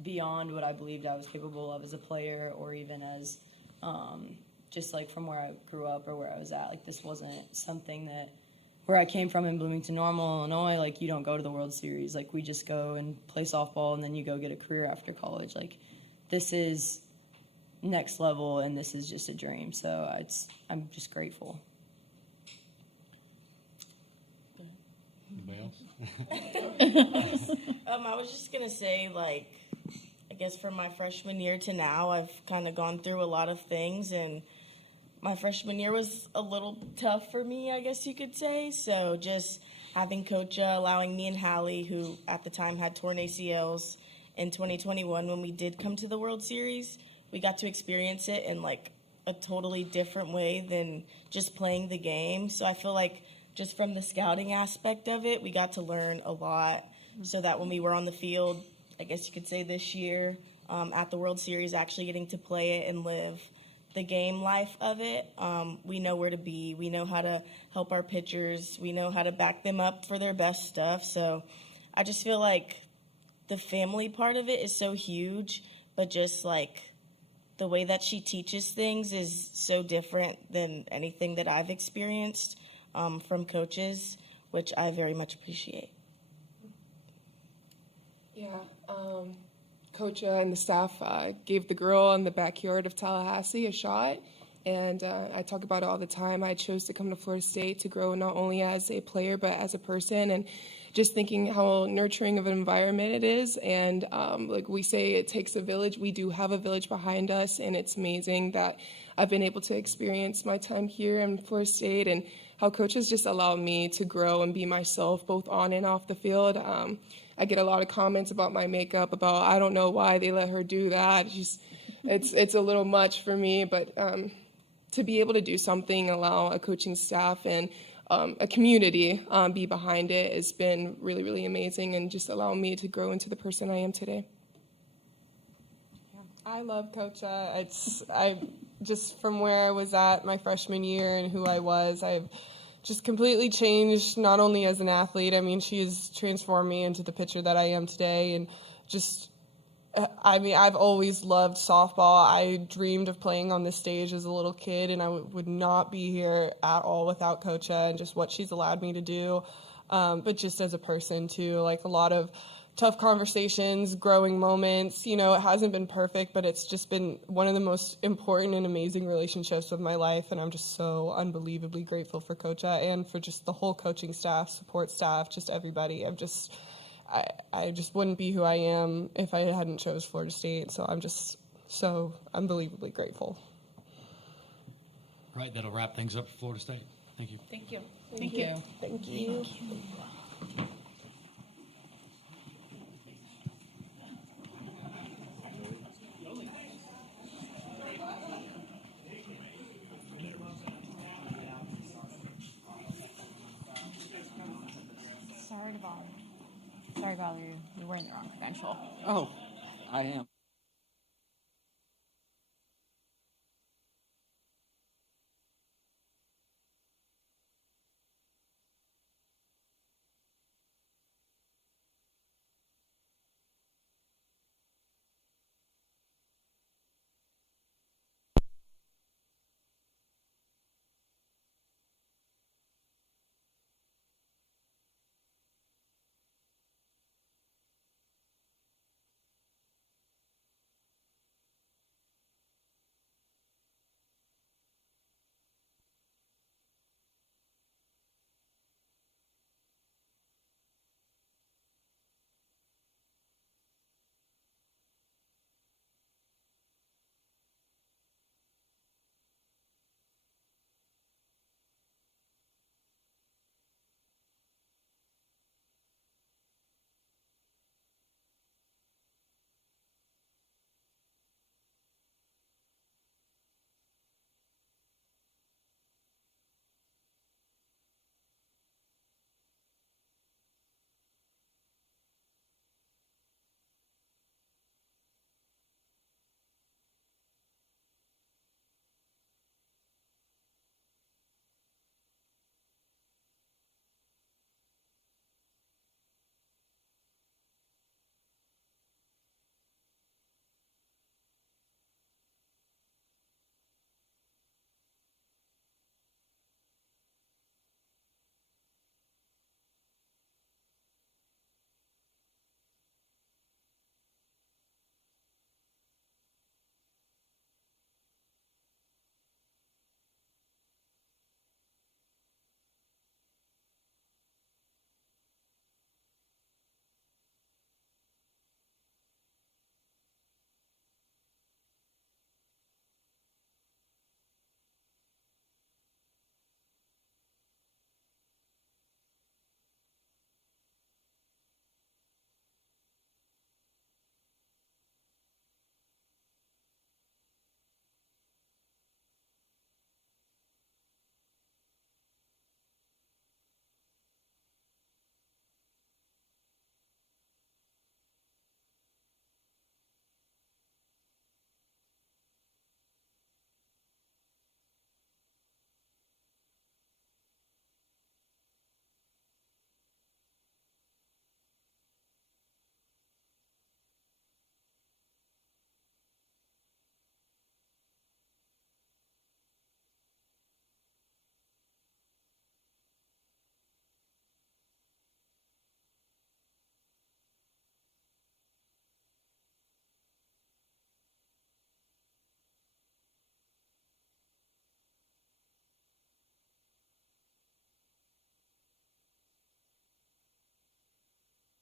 beyond what I believed I was capable of as a player, or even as just like from where I grew up or where I was at. Like, this wasn't something that, where I came from in Bloomington Normal, Illinois, like, you don't go to the World Series. Like, we just go and play softball and then you go get a career after college. Like, this is next level, and this is just a dream. So I'm just grateful. Anybody else? I was just going to say, like, I guess from my freshman year to now, I've kind of gone through a lot of things, and my freshman year was a little tough for me, I guess you could say. So just having Coach allowing me and Hallie, who at the time had torn ACLs, in 2021 when we did come to the World Series, we got to experience it in like a totally different way than just playing the game. So I feel like just from the scouting aspect of it, we got to learn a lot, so that when we were on the field, I guess you could say this year, at the World Series, actually getting to play it and live the game life of it, we know where to be. We know how to help our pitchers. We know how to back them up for their best stuff. So I just feel like the family part of it is so huge, but just like the way that she teaches things is so different than anything that I've experienced from coaches, which I very much appreciate. Yeah, Coach and the staff gave the girl in the backyard of Tallahassee a shot, and I talk about it all the time. I chose to come to Florida State to grow not only as a player but as a person, and just thinking how nurturing of an environment it is. And like we say, it takes a village. We do have a village behind us, and it's amazing that I've been able to experience my time here in Florida State, and how coaches just allow me to grow and be myself both on and off the field. I get a lot of comments about my makeup, about I don't know why they let her do that. It's a little much for me, but to be able to do something, allow a coaching staff and a community be behind it has been really, really amazing and just allowing me to grow into the person I am today. I love Cocha. I just from where I was at my freshman year and who I was, I've just completely changed, not only as an athlete. I mean, she's transformed me into the pitcher that I am today, and just, I mean, I've always loved softball. I dreamed of playing on this stage as a little kid, and I would not be here at all without Cocha and just what she's allowed me to do. But just as a person too, like a lot of tough conversations, growing moments. You know, it hasn't been perfect, but it's just been one of the most important and amazing relationships of my life, and I'm just so unbelievably grateful for Cocha and for just the whole coaching staff, support staff, just everybody. I just wouldn't be who I am if I hadn't chose Florida State, so I'm just so unbelievably grateful. Right, that'll wrap things up for Florida State. Thank you. Thank you. Thank you. Thank you. Sorry to bother you. You're wearing the wrong credential. Oh, I am.